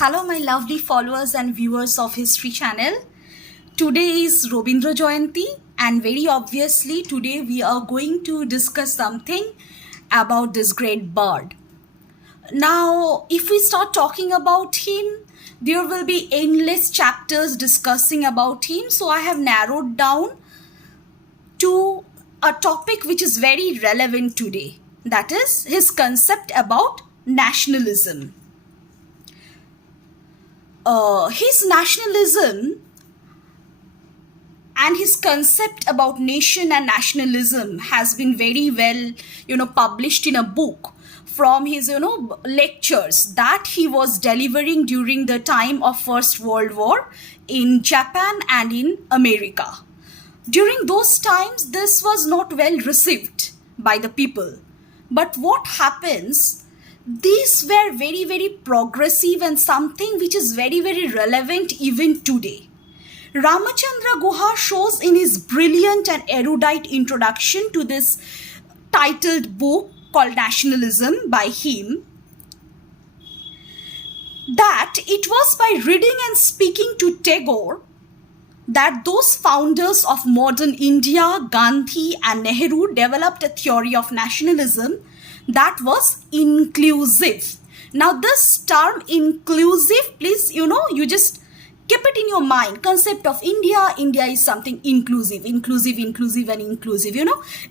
Hello, my lovely followers and viewers of History Channel. Today is Robindra Jayanti, and very obviously, today we are going to discuss something about this great bird. Now, if we start talking about him, there will be endless chapters discussing about him. So, I have narrowed down to a topic which is very relevant today. That is his concept about nationalism. His nationalism and his concept about nation and nationalism has been very well, published in a book from his, lectures that he was delivering during the time of First World War in Japan and in America. During those times, this was not well received by the people. But what happens? These were very, very progressive and something which is very, very relevant even today. Ramachandra Guha shows in his brilliant and erudite introduction to this titled book called Nationalism by him that it was by reading and speaking to Tagore that those founders of modern India, Gandhi and Nehru, developed a theory of nationalism that was inclusive. Now this term inclusive, please, you just keep it in your mind. Concept of India is something inclusive.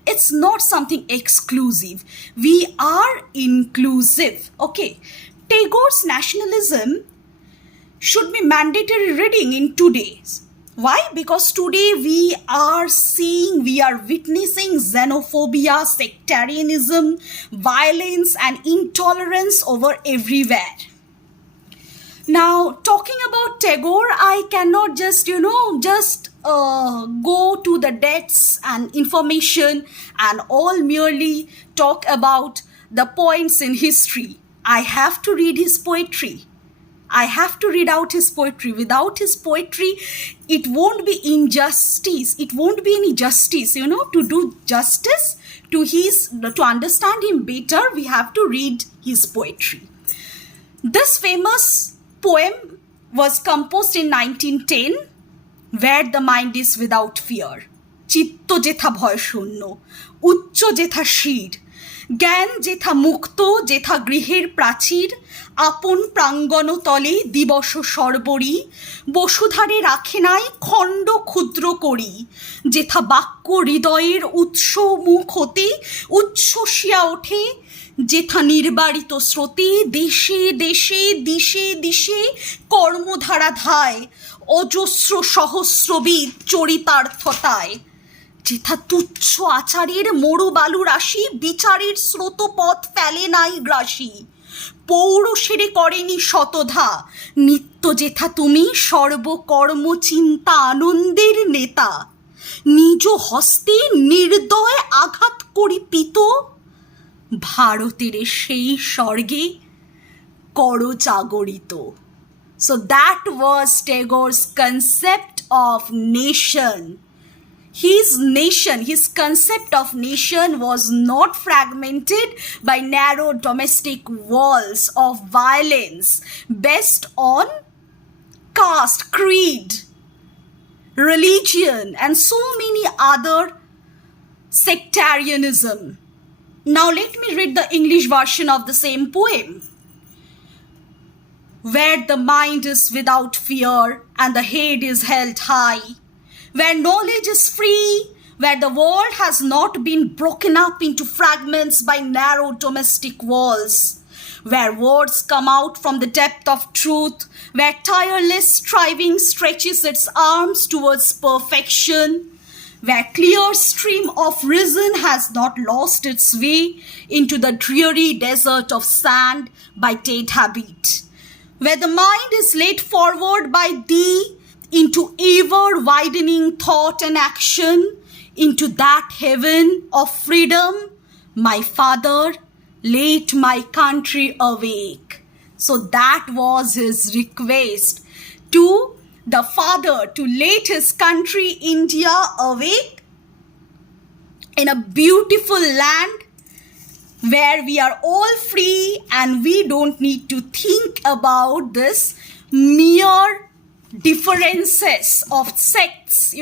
It's not something exclusive. We are inclusive. Okay. Tagore's nationalism should be mandatory reading in today's. Why? Because today we are witnessing xenophobia, sectarianism, violence and intolerance over everywhere. Now, talking about Tagore, I cannot just go to the dates and information and all merely talk about the points in history. I have to read his poetry. I have to read out his poetry. Without his poetry, it won't be injustice. It won't be any justice, to do justice to understand him better, we have to read his poetry. This famous poem was composed in 1910, Where the Mind is Without Fear. Chitto jetha bhoy shunno, uchcho jetha shir, জ্ঞান যেথা মুক্ত যেথা গৃহের প্রাচীর আপন প্রাঙ্গণ তলে দিবস সর্বরী বসুধারে রাখে নাই খণ্ড ক্ষুদ্র করি যেথা বাক্য হৃদয়ের উৎস মুখ হতে উচ্ছ্বসিয়া ওঠে যেথা নির্বারিত স্রোতে দেশে দেশে দিশে দিশে কর্মধারা ধায় অজস্র সহস্রবিদ চরিতার্থতায় যেথা তুচ্ছ আচারের মরু বালু রাশি বিচারের স্রোতপথ ফেলে নাই গ্রাসী পৌরসেরে করেনি শতধা নিত্য যেথা তুমি সর্বকর্ম চিন্তা আনন্দের নেতা নিজ হস্তে নির্দয় আঘাত করি পিত ভারতের সেই স্বর্গে কর জাগরিত. So that was Tagore's concept of nation. His concept of nation was not fragmented by narrow domestic walls of violence based on caste, creed, religion, and so many other sectarianism. Now let me read the English version of the same poem. Where the mind is without fear and the head is held high, where knowledge is free, where the world has not been broken up into fragments by narrow domestic walls, where words come out from the depth of truth, where tireless striving stretches its arms towards perfection, where clear stream of reason has not lost its way into the dreary desert of sand by dead habit, where the mind is led forward by thee into ever-widening thought and action, into that heaven of freedom, my father, let my country awake. So that was his request to the father to let his country India awake in a beautiful land where we are all free and we don't need to think about this mere differences of sects,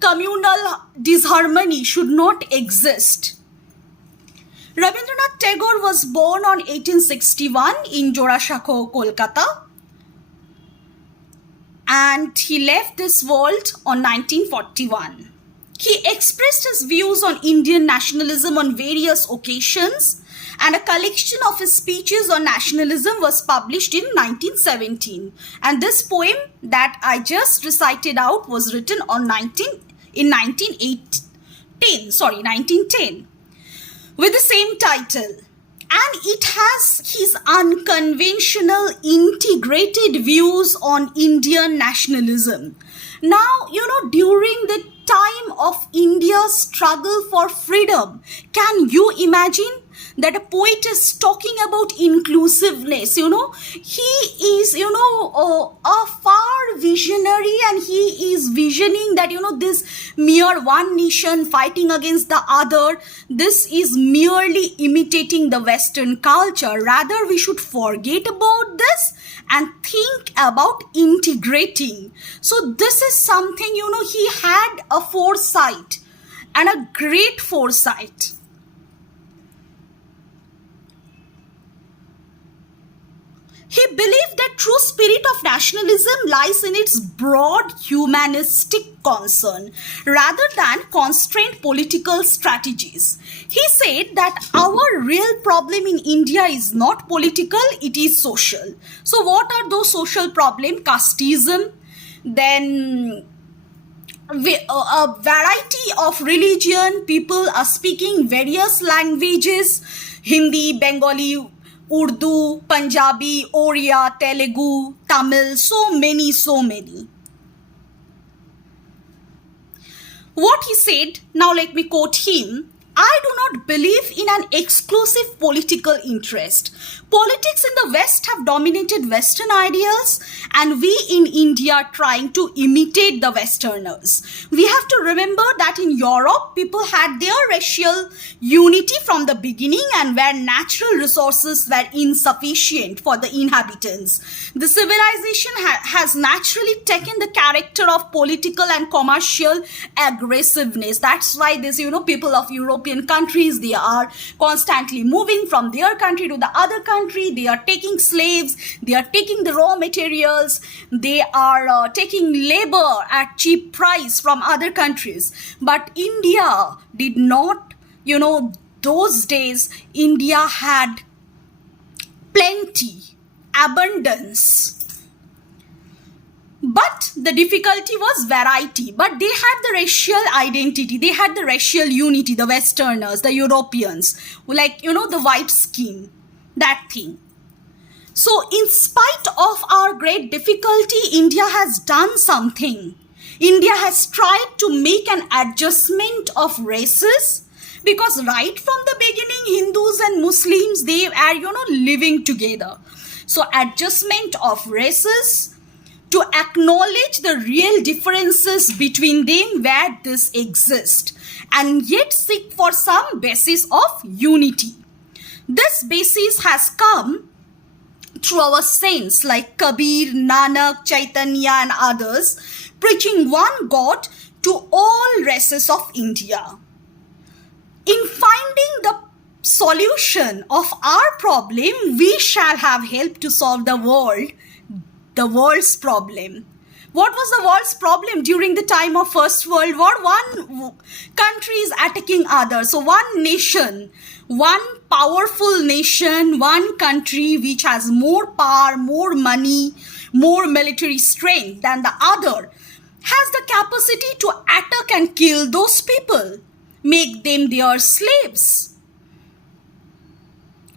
communal disharmony should not exist. Rabindranath Tagore was born on 1861 in Jorashakho, Kolkata, and he left this world on 1941. He expressed his views on Indian nationalism on various occasions, and a collection of his speeches on nationalism was published in 1917. And this poem that I just recited out was written in 1910 with the same title. And it has his unconventional, integrated views on Indian nationalism. Now, during the time of India's struggle for freedom, can you imagine that a poet is talking about inclusiveness? He is, a far visionary, and he is visioning that, this mere one nation fighting against the other, this is merely imitating the Western culture. Rather, we should forget about this and think about integrating. So this is something, he had a foresight, and a great foresight. He believed that true spirit of nationalism lies in its broad humanistic concern rather than constrained political strategies. He said that our real problem in India is not political, it is social. So what are those social problems? Casteism, then a variety of religion, people are speaking various languages, Hindi, Bengali, Urdu, Punjabi, Oriya, Telugu, Tamil, so many. What he said, now let me quote him: I do not believe in an exclusive political interest. Politics in the West have dominated Western ideals, and we in India are trying to imitate the Westerners. We have to remember that in Europe, people had their racial unity from the beginning, and where natural resources were insufficient for the inhabitants. The civilization has naturally taken the character of political and commercial aggressiveness. That's why this, people of European countries, they are constantly moving from their country to the other country. They are taking slaves, they are taking the raw materials, they are taking labor at cheap price from other countries. But India did not, those days India had plenty, abundance. But the difficulty was variety. But they had the racial identity, they had the racial unity, the Westerners, the Europeans, like, the white skin, that thing. So in spite of our great difficulty, India has done something. India has tried to make an adjustment of races, because right from the beginning, Hindus and Muslims, they are, living together. So adjustment of races, to acknowledge the real differences between them where this exists, and yet seek for some basis of unity. This basis has come through our saints like Kabir, Nanak, Chaitanya and others, preaching one God to all races of India. In finding the solution of our problem, we shall have help to solve the world's problem. What was the world's problem during the time of First World War? One country is attacking other. So one nation, one powerful nation, one country which has more power, more money, more military strength than the other, has the capacity to attack and kill those people, make them their slaves.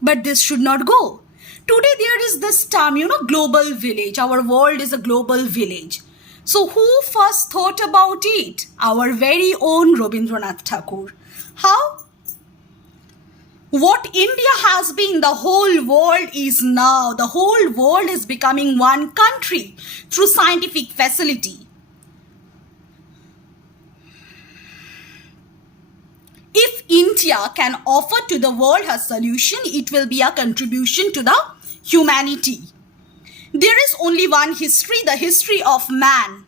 But this should not go. Today there is this term, global village. Our world is a global village. So who first thought about it? Our very own Rabindranath Tagore. How? What India has been, the whole world is now. The whole world is becoming one country through scientific facility. If India can offer to the world a solution, it will be a contribution to the humanity. There is only one history, the history of man.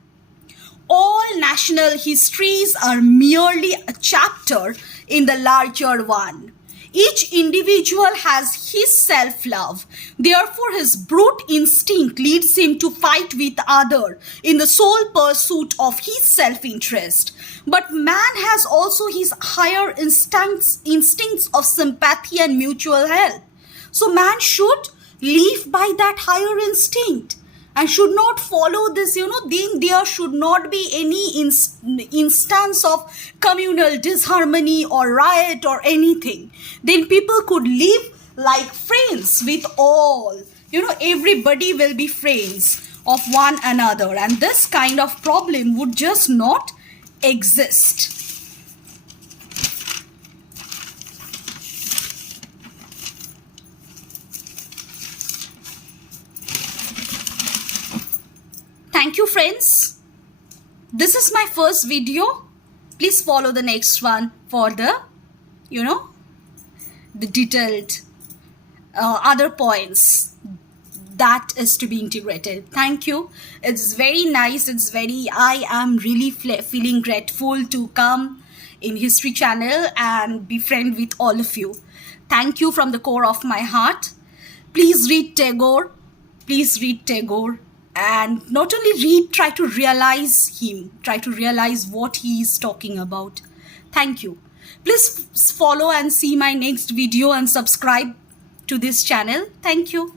All national histories are merely a chapter in the larger one. Each individual has his self-love. Therefore, his brute instinct leads him to fight with other in the sole pursuit of his self-interest. But man has also his higher instincts of sympathy and mutual help. So man should live by that higher instinct and should not follow this, then there should not be any instance of communal disharmony or riot or anything. Then people could live like friends with all. Everybody will be friends of one another, and this kind of problem would just not exist. Thank you, friends. This is my first video. Please follow the next one for the detailed other points that is to be integrated. Thank you. It's very nice. I am really feeling grateful to come in History Channel and be friend with all of you. Thank you from the core of my heart. Please read Tagore. And not only read, try to realize him. Try to realize what he is talking about. Thank you. Please follow and see my next video and subscribe to this channel. Thank you.